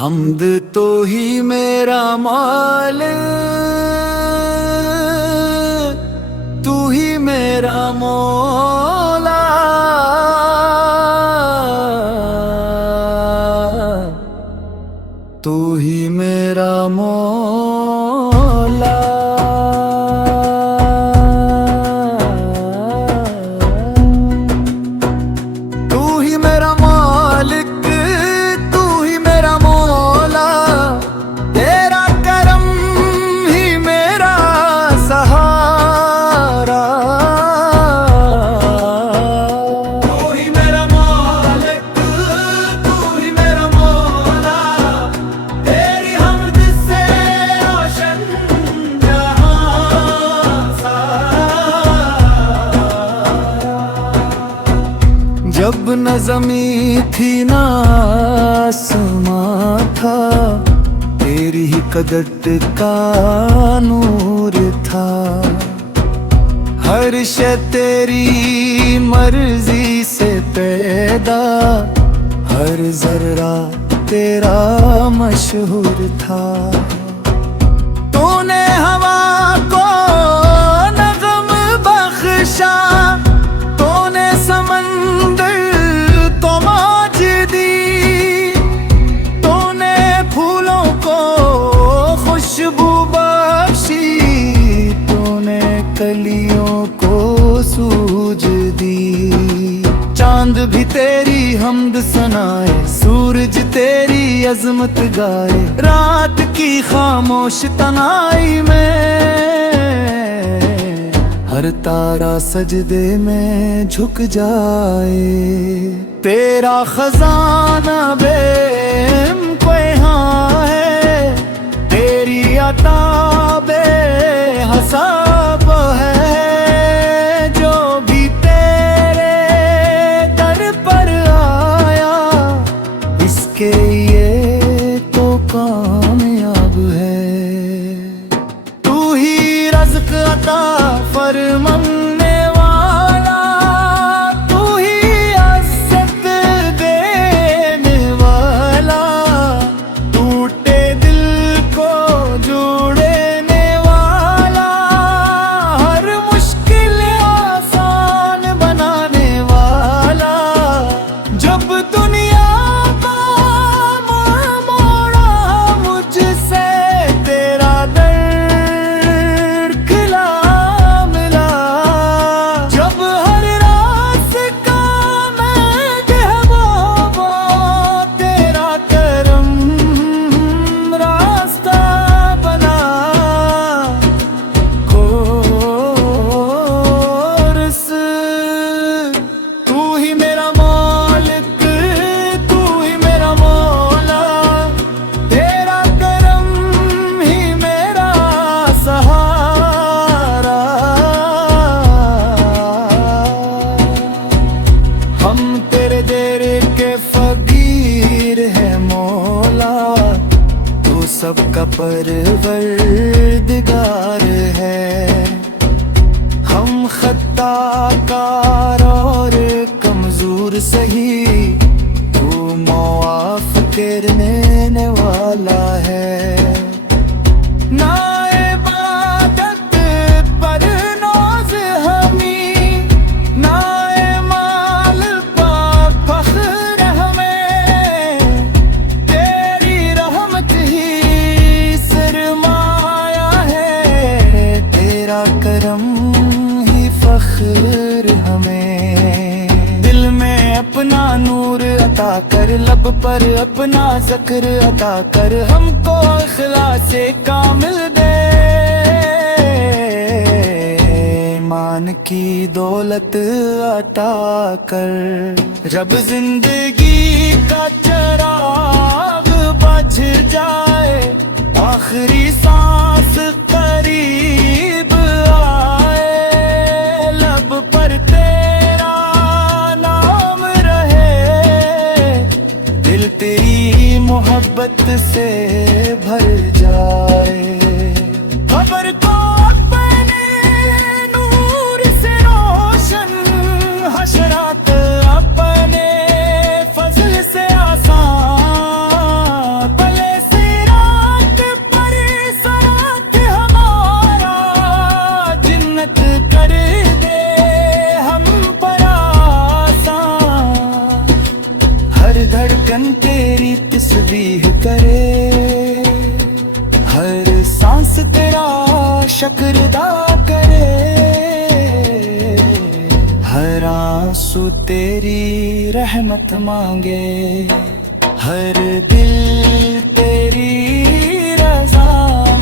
हमद तो ही मेरा मालिक, तू ही मेरा मौला, तू ही मेरा मौला। तू ही मेरा मालिक, तू ही मेरा मौला, तेरा करम ही मेरा सहारा। तू ही मेरा मालिक, तू ही मेरा मौला, तेरी हमद से रोशन जहां सारा। जब न ज़मी थी ना आसमां था, तेरी ही कदरत का नूर था। हर शय तेरी मर्जी से पैदा, हर जर्रा तेरा मशहूर था। तूने हवा को नगम बख्शा, तूने समंदर तो मौज दी, तूने फूलों को खुशबू बख्शी, तूने कलियों को सूझ दी। चांद भी तेरी हमद सुनाए, सूरज तेरी अजमत गाए, रात की खामोश तन्हाई में हर तारा सजदे में झुक जाए। तेरा खजाना बेको यहाँ है, तेरी अता बेहिसाब है। जो भी तेरे दर पर आया, इसके ये तो कामयाब है। तू ही रज़्क़ अता फरमाने वाला, तू ही इज़्ज़त देने वाला, टूटे दिल को जोड़ने वाला, हर मुश्किल आसान बनाने वाला। जब दुनिया का मोड़ा मुझसे तेरा दर खिला मिला। जब हर रास्ता महबूबा तेरा करम रास्ता बना। कोर्स तू ही मेरा मालिक, तू ही मेरा मौला, तेरा करम ही मेरा सहारा। हम तेरे दर के फकीर है मौला, तू सबका परवरदिगार है। हम खताकार और कमजोर सही, तू मुआफ करने वाला है। ना इबादत पर नाज़ हमी, ना माल पर फख्र हमें, तेरी रहमत ही सरमाया है, तेरा करम ही फख्र हमें। दिल में अपना नूर अता कर, लब पर अपना ज़िक्र अता कर, हमको इख़लास कामिल दे। ईमान की दौलत अता कर, जब जिंदगी का चिराग बुझ जाए, आखिरी सांस करीब आए, लब पर तेरा नाम रहे, दिल तेरी मोहब्बत से भर जाए। खबर को अपने नूर से रोशन, हशरात अपने फजल से आसान, पल तस्बीह करे, हर सांस तेरा शुक्र अदा करे, हर आंसू तेरी रहमत मांगे, हर दिल तेरी रजा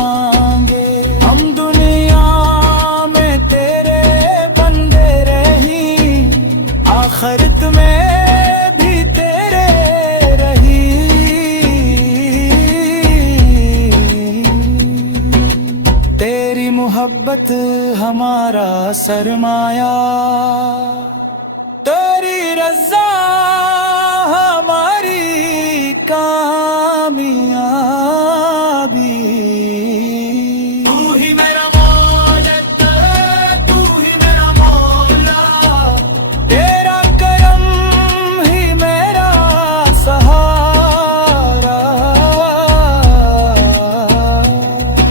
मांगे। हम दुनिया में तेरे बंदे रही, आखिरत में भी तेरे रही। तेरी मोहब्बत हमारा सरमाया, तेरी रज़ा हमारी कामयाबी। तू ही मेरा मौलिक, तू ही मेरा मौला, तेरा करम ही मेरा सहारा।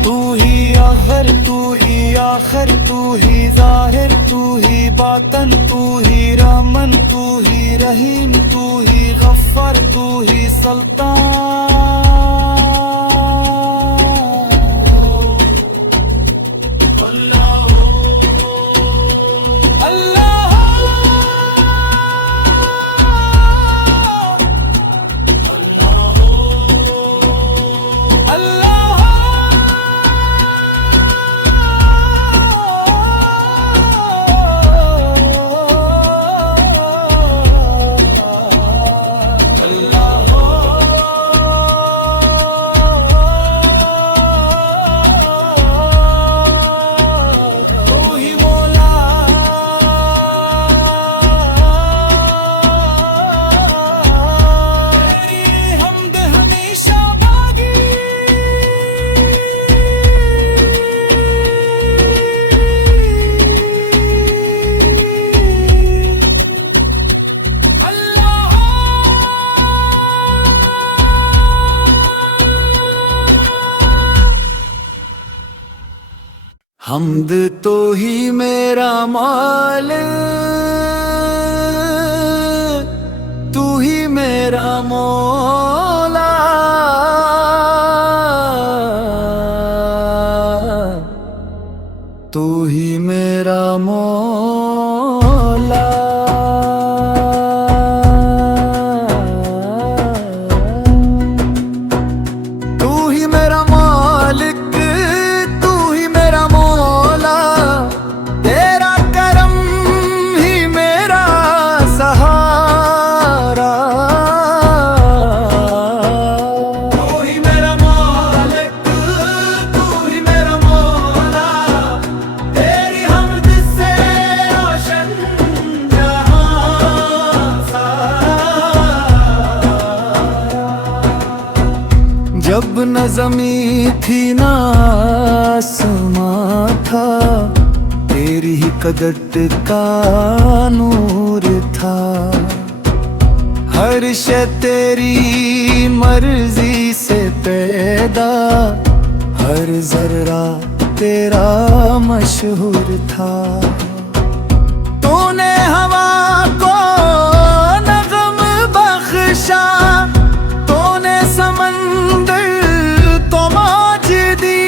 तू ही अव्वल, तू ही आखिर, तू ही जाहिर, तू ही बातन, तू ही रहमन, तू ही रहीम, तू ही गफ्फार, तू ही सुल्तान। हम्द तो ही मेरा मालिक, तू ही मेरा मौला, तू ही मेरा मौला। तू ही मेरा मालिक, तू ही मेरा मौला, तेरा करम ही मेरा सहारा। तू ही मेरा मालिक, तू ही मेरा मौला, तेरी हमद से रोशन जहां सारा। जब न ज़मी थी ना आसमां था, तेरी ही कदरत का नूर था। हर शय तेरी मर्जी से पैदा, हर जर्रा तेरा मशहूर था। तूने हवा को नग़म बख्शा, तूने समंदर तो मौज दी,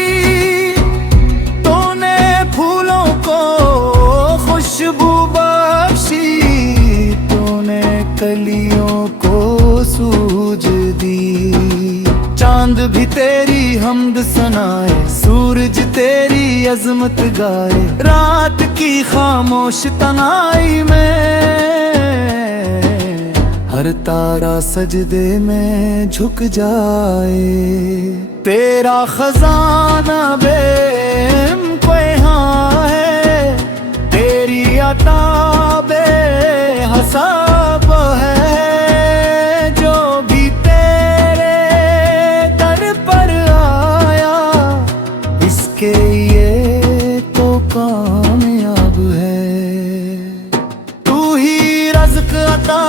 तूने फूलों को खुशबू बख्शी, तूने कलियों को सूझ दी। चांद भी तेरी हमद सनाए, सूरज तेरी अजमत गाए, रात की खामोश तनाई में हर तारा सजदे में झुक जाए। तेरा खजाना बेइंतहा है, तेरी अता बेहिसाब है। जो भी तेरे दर पर आया, इसके ये तो कामयाब है। तू ही रज़्क़ अता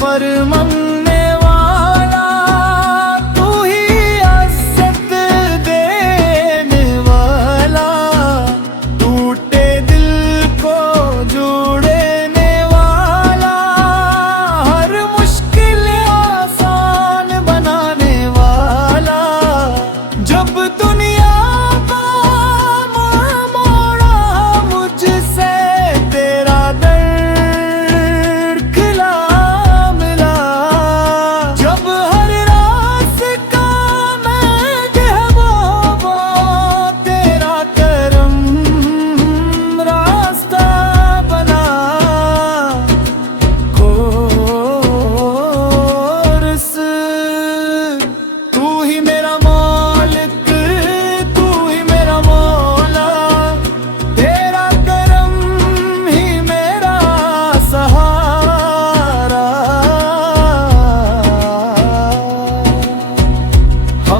फरमाने वाला, तू ही इज़्ज़त देने वाला, टूटे दिल को जोड़े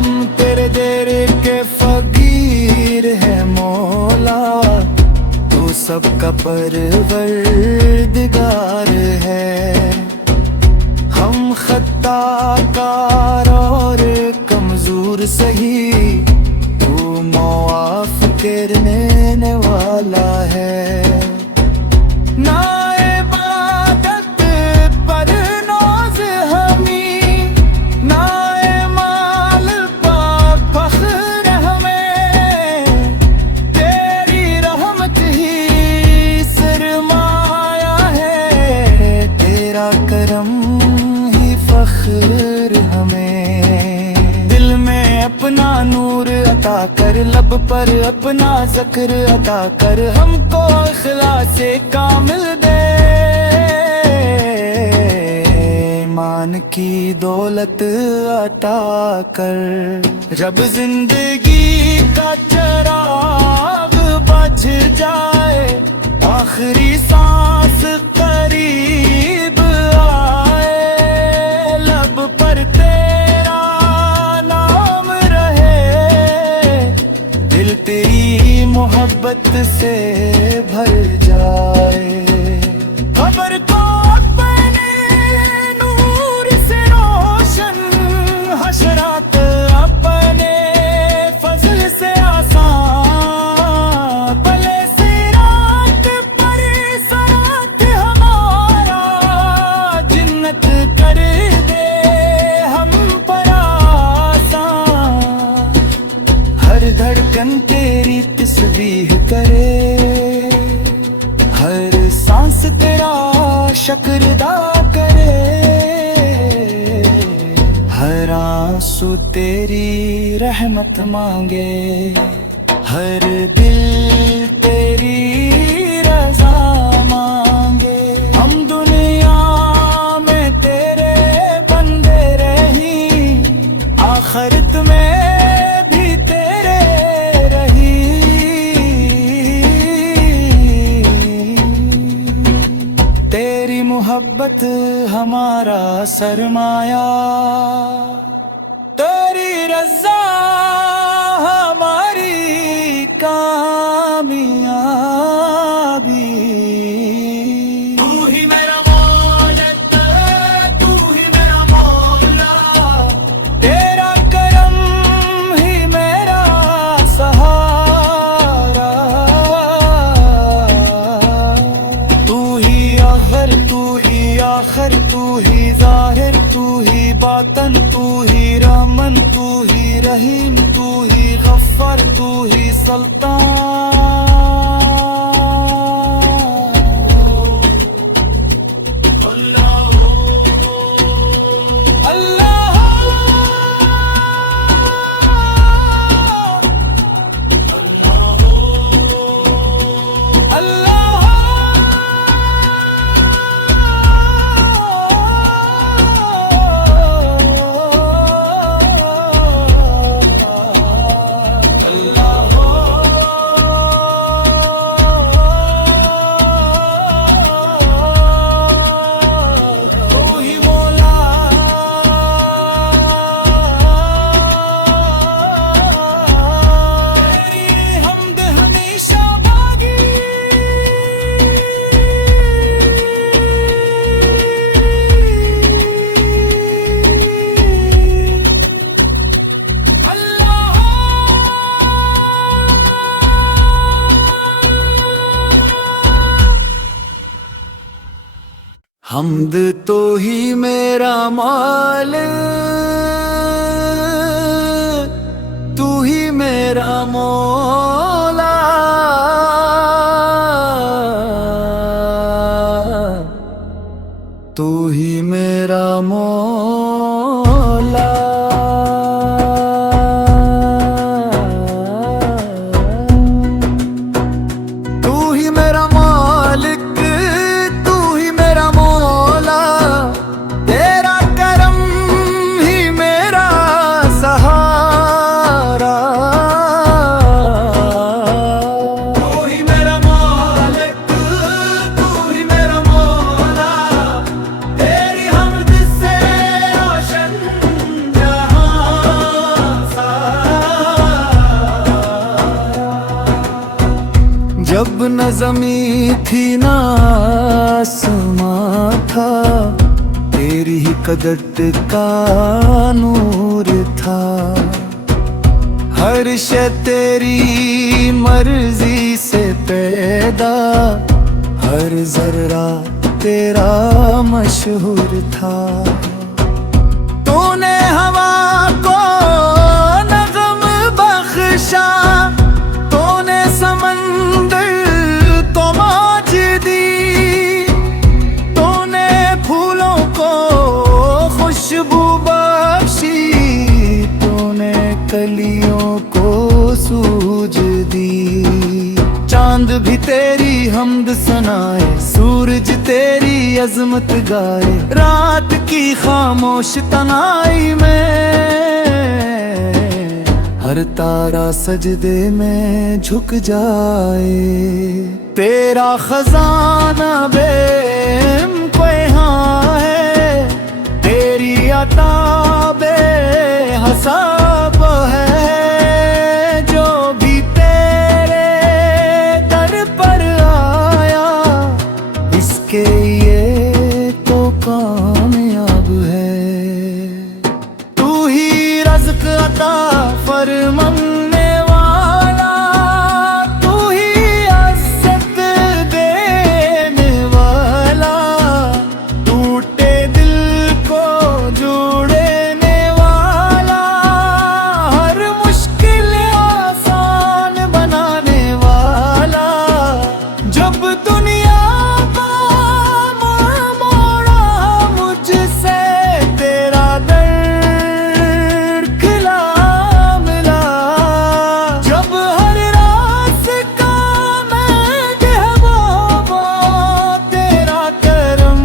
हम तेरे दर के फकीर है मौला, तू सबका परवरदिगार है। हम खताकार और कमजोर सही, तू मुआफ करने वाला है। ना इबादत पर नौज हमी, ना माल पर फख्र हमें, तेरी रहमत ही सरमाया है। तेरा करम ही फख्र हमें। दिल में अपना नूर अता कर, लब पर अपना ज़िक्र अता कर, हमको इखलास से कामिल दे। ईमान की दौलत अता कर, जब जिंदगी का चिराग बुझ जाए, आखिरी सांस करीब आए, लब पर तेरा नाम रहे, दिल तेरी मोहब्बत से भर जाए। खबर को अपने नूर से रोशन, हशरात अपने फजल से आसान, भले सिरात पर सरात हमारा, जिन्नत कर दे हम पर आसान। हर धड़कन तेरी तस्बीह करे, हर सांस तेरा शुक्र अदा करे, हर आंसू तेरी रहमत मांगे, हर दिल तेरी रजा मांगे। हम दुनिया में तेरे बंदे रही, आखिरत में भी तेरे रही। तेरी मोहब्बत हमारा सरमाया, तेरी रज़ा हमारी कामयाबी। तू ही मेरा मौला, तू ही मेरा मौला, तेरा करम ही मेरा सहारा। तू ही आखिर, तू ही आखिर, तू ही ज़ाहिर, तू ही बातन, तू ही रहमन, तू ही रहीम, तू ही गफ्फार, तू ही सुल्तान। हम्द तो ही मेरा मौल, तू ही मेरा मौला, तू ही मेरा मौला। तू ही मेरा मालिक, तू ही मेरा मौला, तेरा करम ही मेरा सहारा। ज़मीं थी ना आसमां था, तेरी ही कदरत का नूर था। हर शय तेरी मर्जी से पैदा, हर जर्रा तेरा मशहूर था। तूने हवा को नगम बख्शा, तूने समंदर को मौज दी, तूने फूलों को खुशबू बख्शी, तूने कलियों को सूझ दी। चांद भी तेरी हमद सुनाए, सूरज तेरी अजमत गाए, रात की खामोश तनाई में हर तारा सजदे में झुक जाए। तेरा खजाना बेइंतहा है, तेरी अता बेहिसाब है। जो भी तेरे दर पर आया, इसके ये तो कामयाब है। तू ही रज़्क़ अता फरमाने वाला, तू ही इज़्ज़त देने वाला, टूटे दिल को जोड़ने वाला, हर मुश्किल आसान बनाने वाला। जब दुनिया का मोड़ा मुझसे तेरा दर खिला मिला, जब हर रास्ता महंगा वो तेरा करम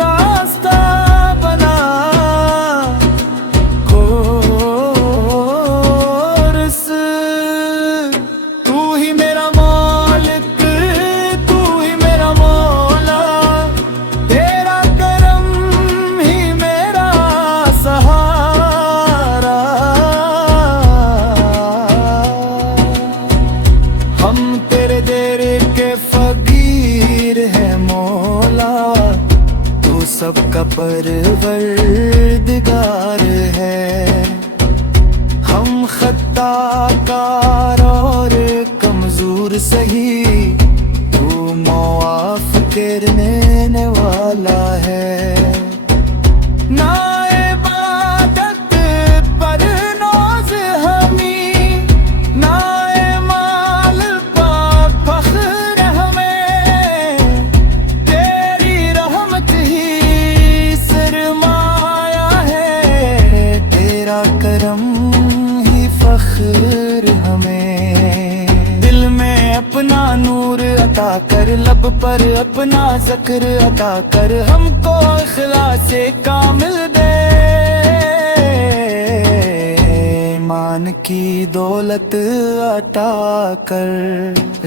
रास्ता बना। कोर्स तू ही मेरा मालिक, तू ही मेरा मौला, तेरा करम ही मेरा सहारा। हम तेरे दर के फकीर है मौला, तू सबका परवरदिगार है। हम खताकार और कमजोर सही, तू मुआफ करने वाला है। ना इबादत पर नौज हमी, ना माल पर फख्र हमें, तेरी रहमत ही सरमाया है। तेरा करम ही फख्र हमें। दिल में अपना नूर अता कर, लब पर अपना ज़िक्र अता कर, हमको इख़लास कामिल दे। ईमान की दौलत अता कर,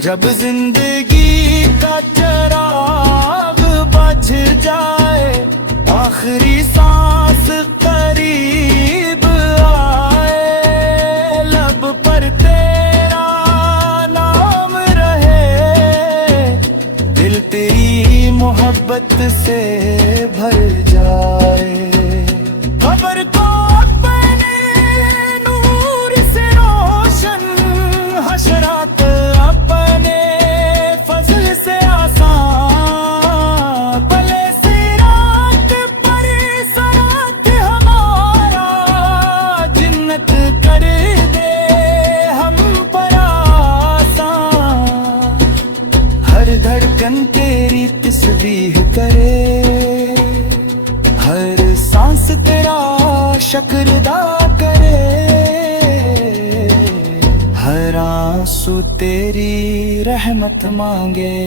जब जिंदगी का चिराग बुझ जाए, आखिरी सांस करीब आए, लब पर तेरा नाम रहे, दिल तेरी मोहब्बत से भर जाए। खबर को अपने नूर से रोशन, हशरात अपने फजल से आसान, भले सिरात पर सरात हमारा, जिन्नत कर दे हम पर आसान। हर धड़कन तेरी तस्बीह करे, हर सांस तेरा शुक्र अदा करे, हर आंसू तेरी रहमत मांगे,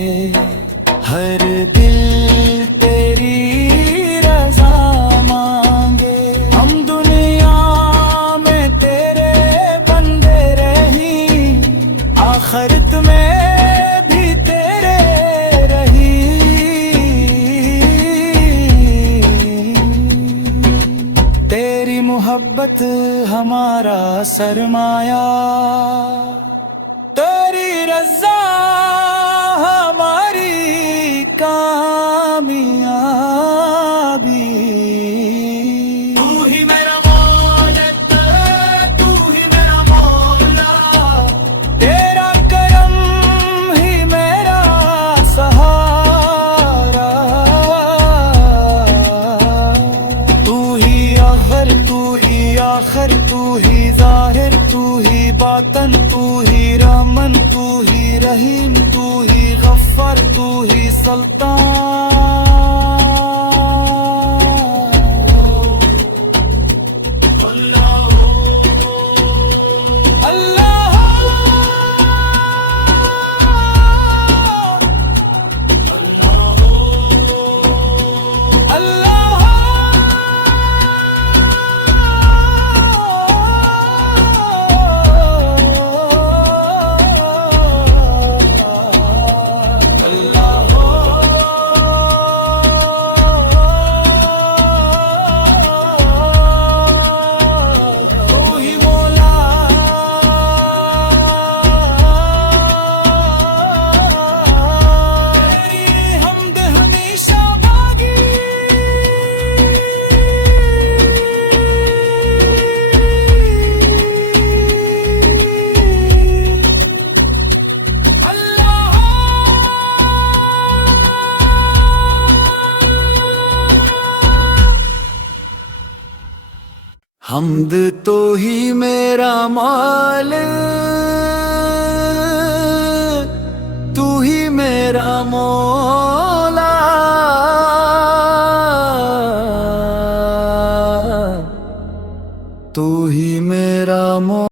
हर दिल तेरी रजा मांगे। हम दुनिया में तेरे बंदे रही, आखिरत में भी तेरे रही। तेरी मोहब्बत हमारा सरमाया। तेरी रज़ा हमारी कामयाबी। तू ही मेरा मौला, तू ही मेरा मौला, तेरा करम ही मेरा सहारा। तू ही आखिर, तू ही आखिर, तू ही जाहिर, तू ही बातन, तू ही रहमन, तू ही रहीम, तू ही गफ्फार, तू ही सुल्तान। हम्द तो ही मेरा मौला, तू ही मेरा मौला, तू ही मेरा मौला।